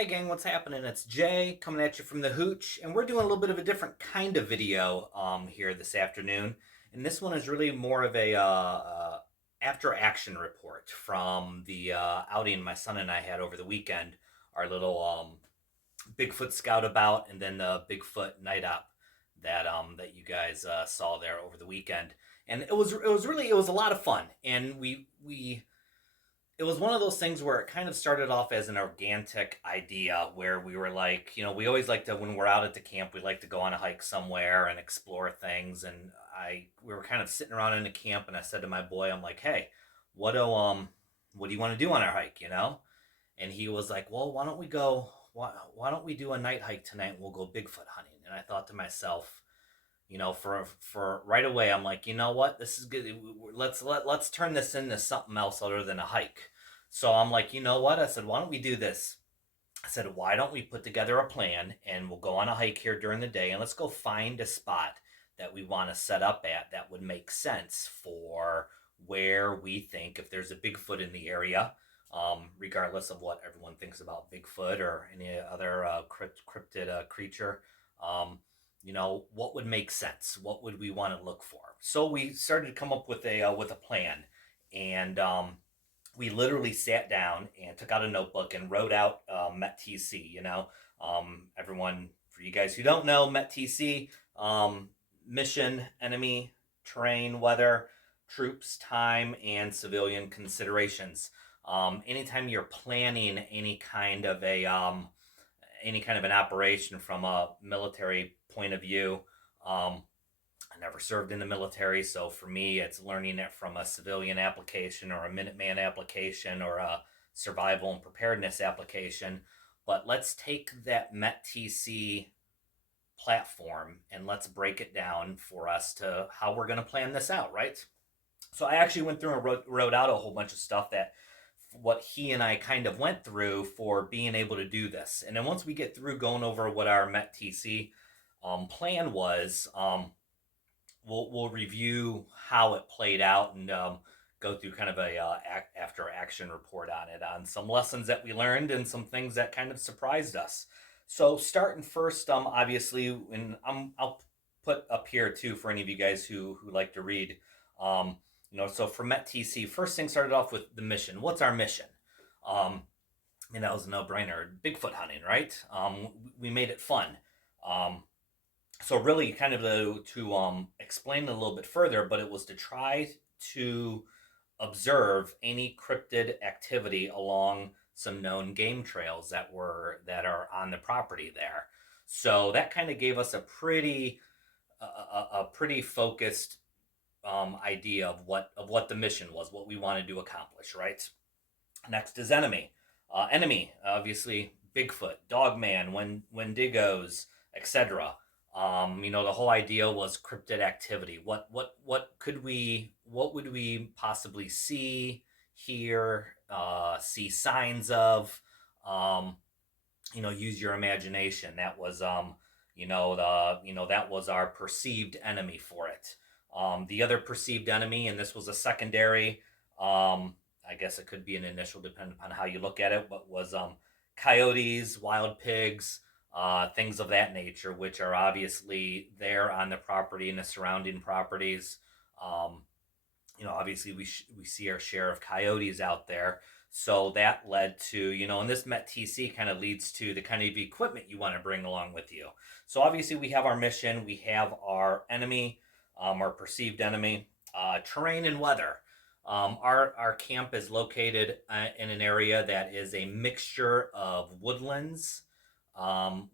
Hey gang, what's happening? It's Jay coming at you from the Hooch, and we're doing a little bit of a different kind of video here this afternoon. And this one is really more of a after action report from the outing my son and I had over the weekend. Our little Bigfoot scout about, and then the Bigfoot night up that you guys saw there over the weekend. And it was a lot of fun, and we it was one of those things where it kind of started off as an organic idea where we were like, we always like to, when we're out at the camp, we like to go on a hike somewhere and explore things. And we were kind of sitting around in the camp, and I said to my boy, I'm like, hey, what do what do you want to do on our hike? And he was like, well, why don't we do a night hike tonight, and we'll go Bigfoot hunting. And I thought to myself, for right away, I'm like, you know what, this is good. Let's turn this into something else other than a hike. So I'm like, you know what? I said, why don't we do this? I said, why don't we put together a plan, and we'll go on a hike here during the day, and let's go find a spot that we want to set up at that would make sense for where we think if there's a Bigfoot in the area, regardless of what everyone thinks about Bigfoot or any other cryptid creature. What would make sense? What would we want to look for? So we started to come up with a plan, and we literally sat down and took out a notebook and wrote out METT-TC. Everyone, for you guys who don't know, METT-TC, mission, enemy, terrain, weather, troops, time, and civilian considerations. Anytime you're planning any kind of an operation from a military point of view. I never served in the military, so for me, it's learning it from a civilian application or a Minuteman application or a survival and preparedness application. But let's take that METT-TC platform and let's break it down for us to how we're going to plan this out, right? So I actually went through and wrote out a whole bunch of stuff that what he and I kind of went through for being able to do this. And then once we get through going over what our METT-TC plan was, we'll review how it played out and go through kind of a after action report on it, on some lessons that we learned and some things that kind of surprised us. So starting first, obviously, and I'll put up here too for any of you guys who like to read. So for METT-TC, first thing started off with the mission. What's our mission? That was a no-brainer. Bigfoot hunting, right? We made it fun. So really kind of to explain it a little bit further, but it was to try to observe any cryptid activity along some known game trails that are on the property there. So that kind of gave us a pretty focused idea of what the mission was, what we wanted to accomplish, right? Next is enemy. Enemy, obviously, Bigfoot, Dogman, Wendigos, etc. The whole idea was cryptid activity. What would we possibly see, hear, see signs of? Use your imagination. That was that was our perceived enemy for it. The other perceived enemy, and this was a secondary, I guess it could be an initial, depending upon how you look at it, but was coyotes, wild pigs, things of that nature, which are obviously there on the property and the surrounding properties. Obviously we see our share of coyotes out there. So that led to, and this METT-TC kind of leads to the kind of equipment you want to bring along with you. So obviously we have our mission, we have our enemy, our perceived enemy, terrain and weather. Our camp is located in an area that is a mixture of woodlands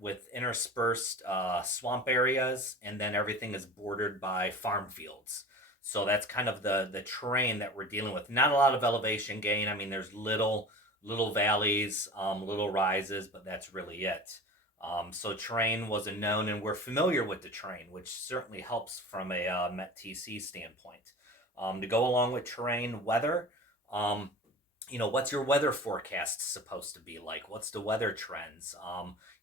with interspersed swamp areas, and then everything is bordered by farm fields. So that's kind of the terrain that we're dealing with. Not a lot of elevation gain. I mean, there's little valleys, little rises, but that's really it. So terrain was a known, and we're familiar with the terrain, which certainly helps from a METT-TC standpoint. To go along with terrain, weather, what's your weather forecast supposed to be like? What's the weather trends?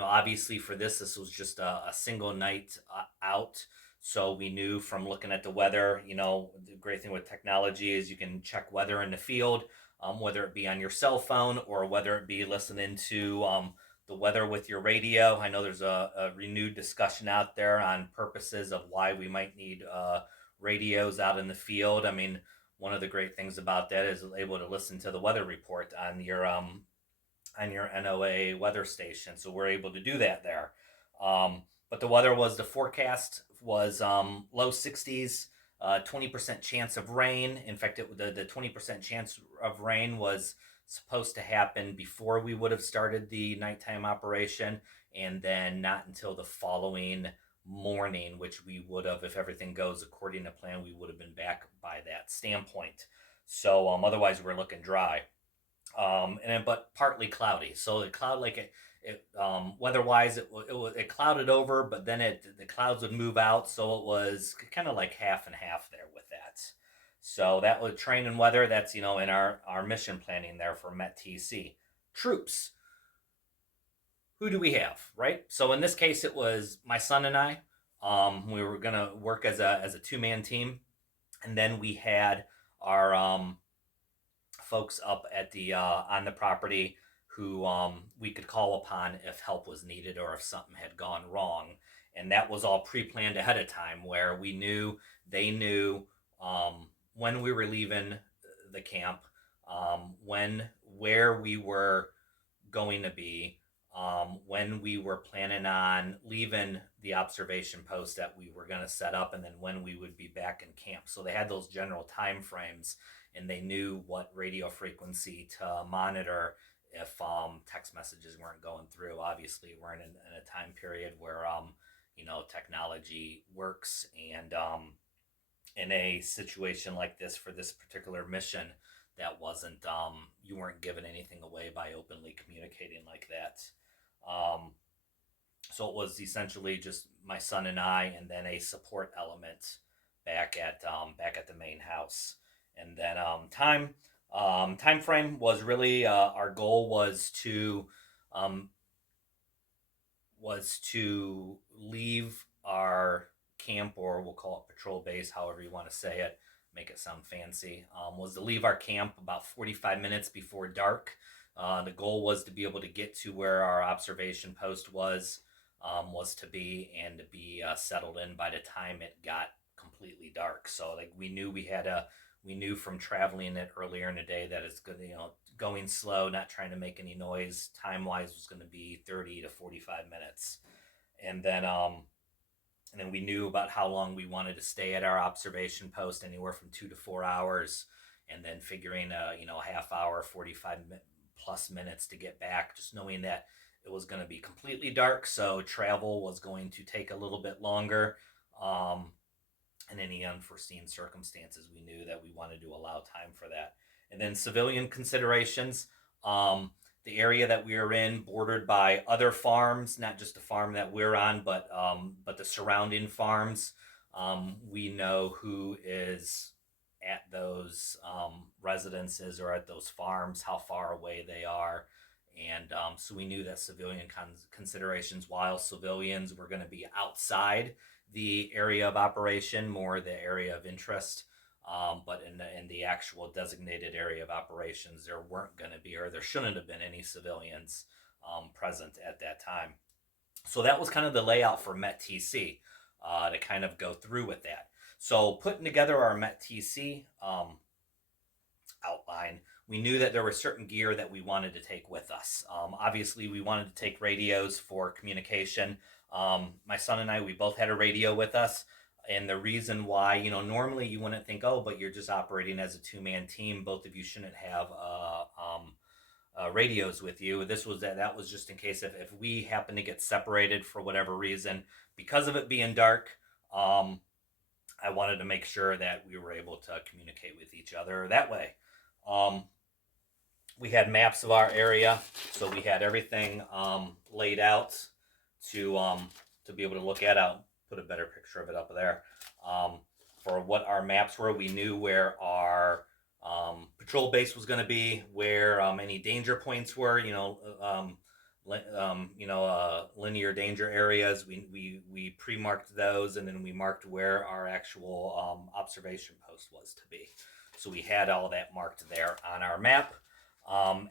Obviously for this was just a single night out. So we knew from looking at the weather, the great thing with technology is you can check weather in the field, whether it be on your cell phone or whether it be listening to the weather with your radio. I know there's a renewed discussion out there on purposes of why we might need radios out in the field. I mean, one of the great things about that is able to listen to the weather report on your NOAA weather station. So we're able to do that there. But the forecast was low 60s, 20% chance of rain. In fact, the 20% chance of rain was supposed to happen before we would have started the nighttime operation, and then not until the following morning, which we would have, if everything goes according to plan, we would have been back by that standpoint. So otherwise, we're looking dry. But partly cloudy. So the cloud, weather-wise, it clouded over, but then the clouds would move out, so it was kind of like half and half there with that. So that was train and weather. That's in our mission planning there for METT-TC. Troops. Who do we have, right? So in this case, it was my son and I. We were gonna work as a two-man team, and then we had our folks up at the on the property who we could call upon if help was needed or if something had gone wrong. And that was all pre-planned ahead of time, where they knew when we were leaving the camp, where we were going to be, when we were planning on leaving the observation post that we were going to set up, and then when we would be back in camp. So they had those general time frames, and they knew what radio frequency to monitor if text messages weren't going through. Obviously, we're in a time period where technology works, and in a situation like this for this particular mission, that wasn't you weren't giving anything away by openly communicating like that. So it was essentially just my son and I, and then a support element back at the main house. And then time frame was really our goal was to leave our camp, or we'll call it patrol base, however you want to say it, make it sound fancy, was to leave our camp about 45 minutes before dark. The goal was to be able to get to where our observation post was to be, and to be settled in by the time it got completely dark. So we knew from traveling it earlier in the day that it's good, going slow, not trying to make any noise, time wise was going to be 30 to 45 minutes. And then we knew about how long we wanted to stay at our observation post, anywhere from 2 to 4 hours, and then figuring a half hour, 45 plus minutes to get back, just knowing that it was going to be completely dark, so travel was going to take a little bit longer. And any unforeseen circumstances, we knew that we wanted to allow time for that. And then civilian considerations. The area that we are in, bordered by other farms, not just the farm that we're on, but the surrounding farms. We know who is at those residences or at those farms, how far away they are. And so we knew that civilian considerations, while civilians were going to be outside the area of operation, more the area of interest, but in the actual designated area of operations, there weren't going to be, or there shouldn't have been, any civilians present at that time. So that was kind of the layout for METT-TC, to kind of go through with that. So putting together our METT-TC outline, we knew that there was certain gear that we wanted to take with us. Obviously, we wanted to take radios for communication. My son and I, we both had a radio with us. And the reason why, normally you wouldn't think, oh, but you're just operating as a two-man team, both of you shouldn't have radios with you. That was just in case if we happen to get separated for whatever reason, because of it being dark. I wanted to make sure that we were able to communicate with each other that way. We had maps of our area, so we had everything laid out to be able to look at. I'll put a better picture of it up there. For what our maps were, we knew where our patrol base was going to be, where any danger points were, linear danger areas. We pre-marked those, and then we marked where our actual observation post was to be. So we had all that marked there on our map.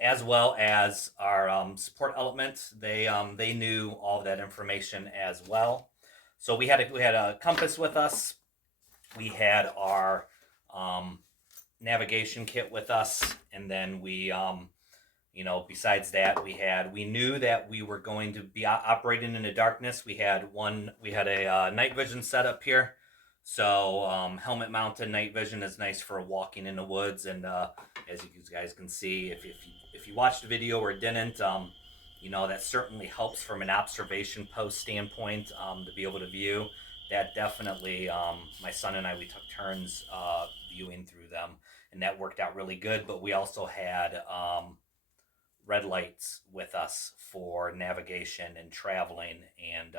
as well as our support element. They knew all of that information as well. So we had a compass with us. We had our navigation kit with us, and then besides that, we knew that we were going to be operating in the darkness. We had a night vision setup here. So helmet mounted night vision is nice for walking in the woods, and as you guys can see, if you watched the video or didn't, that certainly helps from an observation post standpoint, to be able to view. That definitely, my son and I, we took turns viewing through them, and that worked out really good. But we also had red lights with us for navigation and traveling, and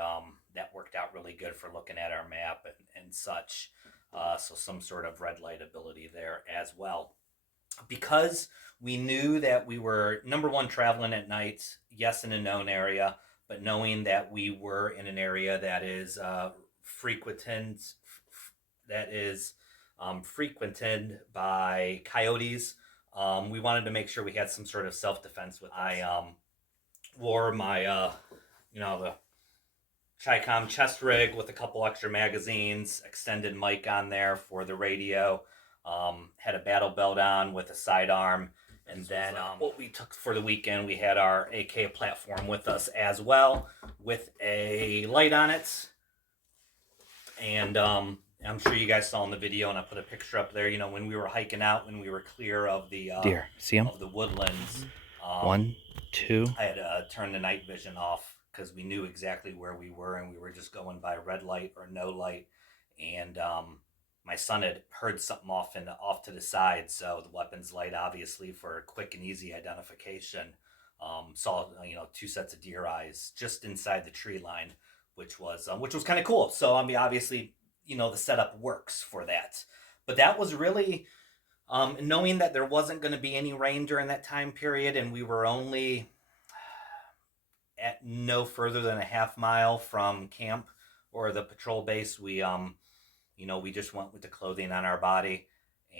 that worked out really good for looking at our map and such. So some sort of red light ability there as well. Because we knew that we were, number one, traveling at night, yes, in a known area, but knowing that we were in an area that is frequented by coyotes. We wanted to make sure we had some sort of self-defense with us. I wore my the Chicom chest rig with a couple extra magazines, extended mic on there for the radio, had a battle belt on with a sidearm, and then what we took for the weekend, we had our AK platform with us as well, with a light on it. And I'm sure you guys saw in the video, and I put a picture up there, when we were hiking out, when we were clear of the deer, see him? Of the woodlands. 1, 2. I had to turn the night vision off because we knew exactly where we were, and we were just going by red light or no light. And my son had heard something off to the side, so the weapons light, obviously, for quick and easy identification. Saw 2 sets of deer eyes just inside the tree line, which was kind of cool. So I mean, obviously, the setup works for that. But that was really knowing that there wasn't going to be any rain during that time period, and we were only at no further than a half mile from camp or the patrol base. We we just went with the clothing on our body,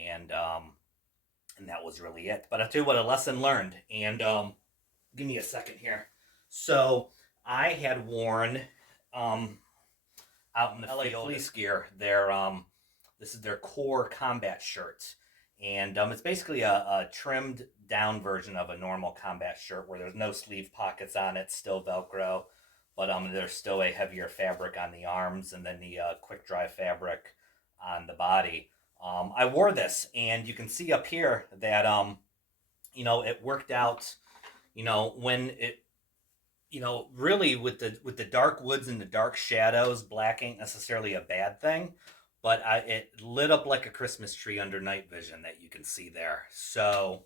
and that was really it. But I'll tell you what, a lesson learned. And give me a second here. So I had worn out in the LA police gear this is their core combat shirt, and it's basically a trimmed down version of a normal combat shirt where there's no sleeve pockets on it, still Velcro, but there's still a heavier fabric on the arms, and then the quick dry fabric on the body. I wore this, and you can see up here that it worked out. When it really with the dark woods and the dark shadows, black ain't necessarily a bad thing, but it lit up like a Christmas tree under night vision that you can see there. So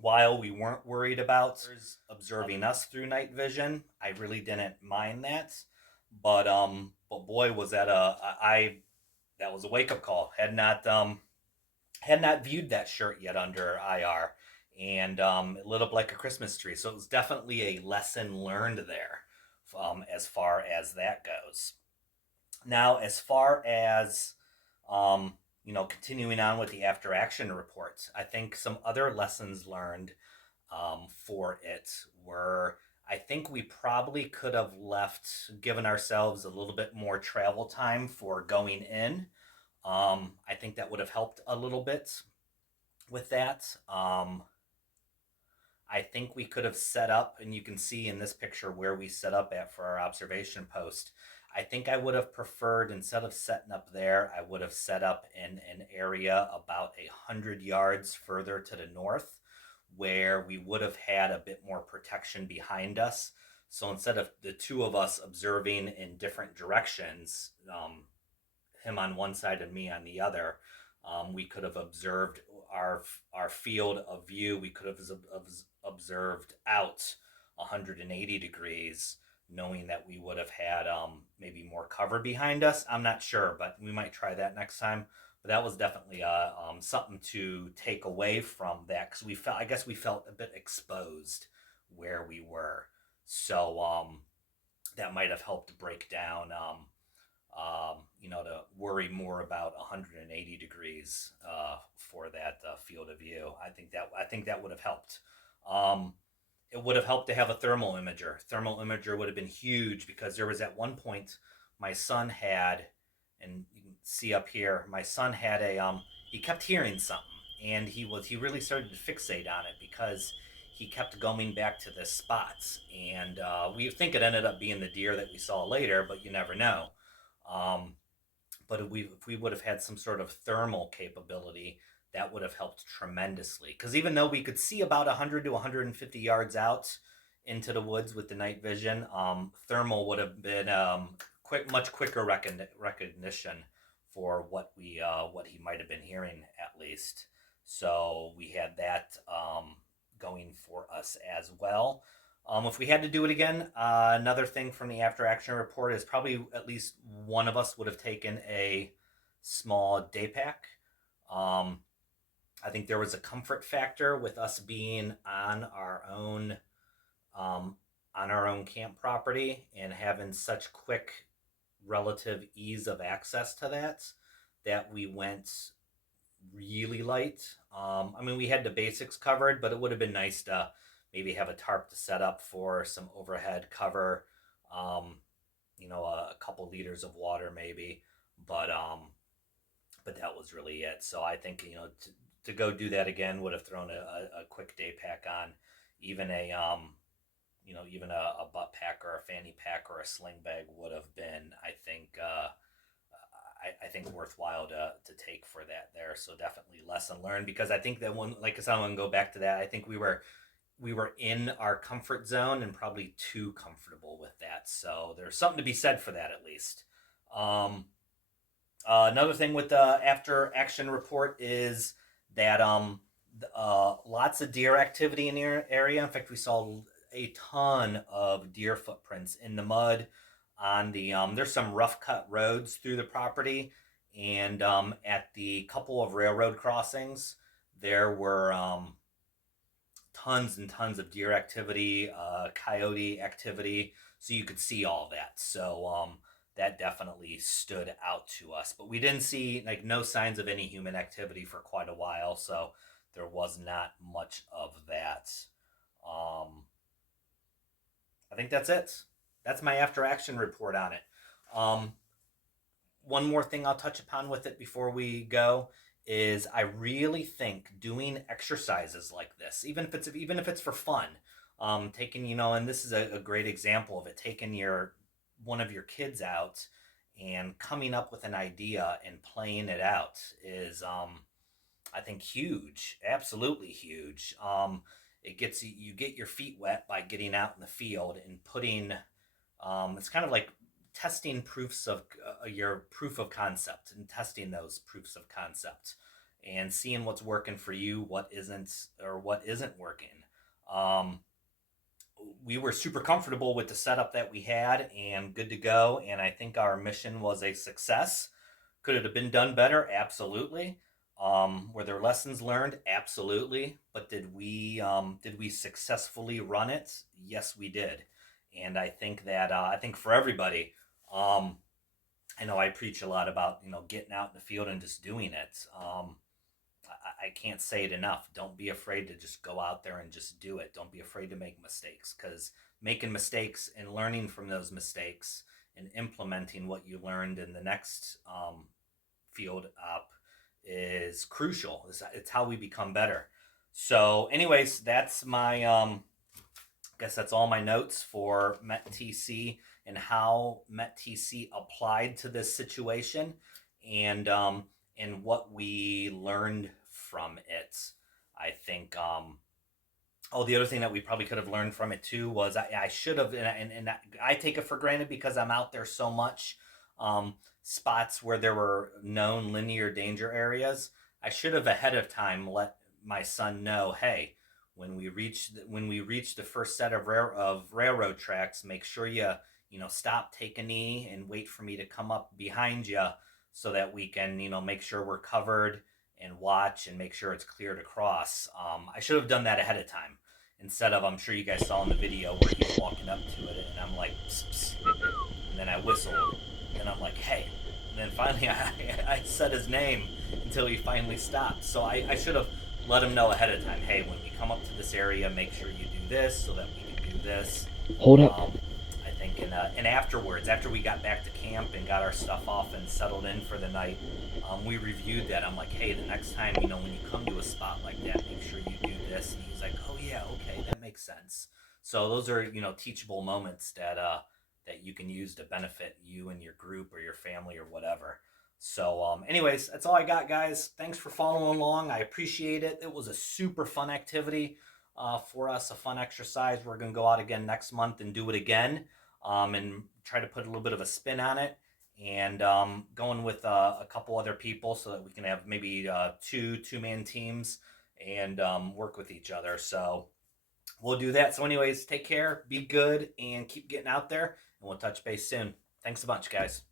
while we weren't worried about observing us through night vision, I really didn't mind that. But boy, was that that was a wake up call. Had not viewed that shirt yet under IR, and it lit up like a Christmas tree. So it was definitely a lesson learned there, as far as that goes. Now, as far as continuing on with the after action reports, I think some other lessons learned for it were, I think we probably could have given ourselves a little bit more travel time for going in. I think that would have helped a little bit with that. I think we could have set up, and you can see in this picture where we set up at for our observation post. I think I would have preferred, instead of setting up there, I would have set up in an area about 100 yards further to the north, where we would have had a bit more protection behind us. So instead of the two of us observing in different directions, him on one side and me on the other, we could have observed our field of view. We could have observed out 180 degrees, knowing that we would have had maybe more cover behind us. I'm not sure, but we might try that next time. But that was definitely something to take away from that, because we felt a bit exposed where we were. So that might have helped break down to worry more about 180 degrees for that field of view. I think that would have helped. It would have helped to have a thermal imager. Thermal imager would have been huge because there was at one point my son had, and you can see up here, my son had he kept hearing something, and he really started to fixate on it because he kept going back to the spots, and we think it ended up being the deer that we saw later, but you never know. Um, but if we would have had some sort of thermal capability, that would have helped tremendously. Because even though we could see about 100 to 150 yards out into the woods with the night vision, thermal would have been much quicker recognition for what he might have been hearing at least. So we had that going for us as well. If we had to do it again, another thing from the after action report is probably at least one of us would have taken a small day pack. Um, I think there was a comfort factor with us being on our own camp property and having such quick relative ease of access to that we went really light. I mean, we had the basics covered, but it would have been nice to maybe have a tarp to set up for some overhead cover. Um, a couple liters of water maybe, but but that was really it. So I think to go do that again would have thrown a quick day pack on, even a butt pack or a fanny pack or a sling bag would have been, I think worthwhile to take for that there. So definitely lesson learned, because I think that one, like I said, I want to go back to that. I think we were in our comfort zone and probably too comfortable with that. So there's something to be said for that at least. Um, Another thing with the after action report is that lots of deer activity in the area. In fact, we saw a ton of deer footprints in the mud on the there's some rough cut roads through the property, and at the couple of railroad crossings there were tons and tons of deer activity, coyote activity, so you could see all that. So that definitely stood out to us. But we didn't see like no signs of any human activity for quite a while, so there was not much of that. Um, I think that's it. That's my after action report on it. Um, One more thing I'll touch upon with it before we go is I really think doing exercises like this, even if it's for fun, taking and this is a great example of it, taking your one of your kids out and coming up with an idea and playing it out is I think huge, absolutely huge. It gets you get your feet wet by getting out in the field and putting. It's kind of like testing proofs of your proof of concept and testing those proofs of concept and seeing what's working for you, what isn't working. Um, we were super comfortable with the setup that we had and good to go. And I think our mission was a success. Could it have been done better? Absolutely. Were there lessons learned? Absolutely. But did we successfully run it? Yes, we did. And I think for everybody, I know I preach a lot about getting out in the field and just doing it. I can't say it enough. Don't be afraid to just go out there and just do it. Don't be afraid to make mistakes, because making mistakes and learning from those mistakes and implementing what you learned in the next field up is crucial. It's how we become better. So, anyways, that's my I guess that's all my notes for METT-TC and how METT-TC applied to this situation, and what we learned from it. I think. Oh, the other thing that we probably could have learned from it too was I should have, and I take it for granted because I'm out there so much. Spots where there were known linear danger areas, I should have ahead of time let my son know, hey, when we reach the first set of railroad tracks, make sure you stop, take a knee, and wait for me to come up behind you so that we can make sure we're covered and watch and make sure it's clear to cross. I should have done that ahead of time instead of, I'm sure you guys saw in the video where he's walking up to it and I'm like, psst, psst, and then I whistled and I'm like, hey, and then finally I said his name until he finally stopped. So I should have let them know ahead of time. Hey, when we come up to this area, make sure you do this so that we can do this. Hold up. I think, and afterwards, after we got back to camp and got our stuff off and settled in for the night, we reviewed that. I'm like, hey, the next time, when you come to a spot like that, make sure you do this. And he's like, oh yeah, okay, that makes sense. So those are, teachable moments that you can use to benefit you and your group or your family or whatever. So, anyways, that's all I got, guys. Thanks for following along. I appreciate it. It was a super fun activity for us, a fun exercise. We're going to go out again next month and do it again, and try to put a little bit of a spin on it. And going with a couple other people so that we can have maybe two-man teams and work with each other. So we'll do that. So, anyways, take care, be good, and keep getting out there. And we'll touch base soon. Thanks a bunch, guys.